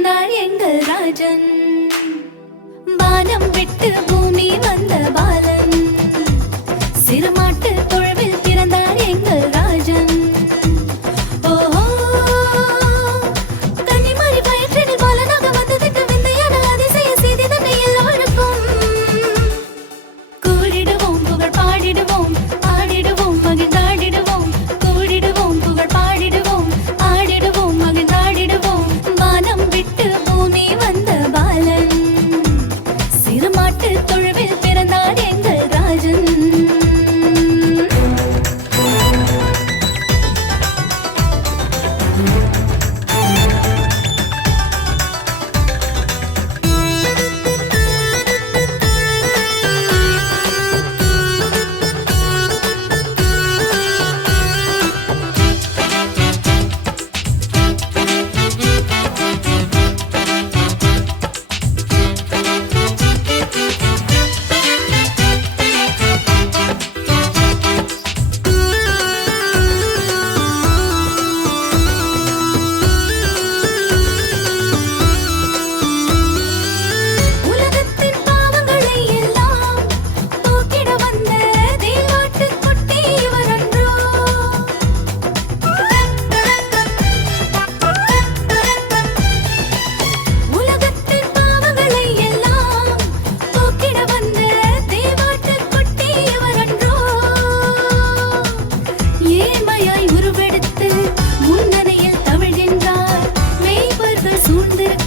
பிறந்தார் எங்கள் ராஜன். வானம் விட்டு பூமி வந்த பாலன், சிறுமாட்டு தொழுவில் பிறந்தார் எங்கள் ராஜன். ஓஹோ, கன்னிமாரி பயிற்றினில் பாலனாக வந்ததற்கு விந்தையான அதிசய செய்தி தன்னை எல்லோருக்கும். கூடிடுவோம், புகழ் பாடிடுவோம், ஆடிடுவோம், மகிழ்ந்தாடிடுவோம். கூடிடுவோம், புகழ் பாடிடுவோம், ஆடிடுவோம், மகிழ்ந்தாடிடுவோம். வானம் விட்டு பூமி வந்த பாலன், சிறுமாட்டு தொழுவில் பிறந்தார் எங்கள் ராஜன். உலகத்தின் பாவங்களை எல்லாம் போக்கிட வந்த தேவாட்டுக் குட்டி இவரன்றோ. உலகத்தின் பாவங்களை எல்லாம் போக்கிட வந்த தேவாட்டுக் குட்டி இவரன்றோ. ஏழ்மையாய் உருவெடுத்து முன்னரையில் தவழ்கின்றார், மேய்ப்பர்கள் சூழ்ந்திருக்க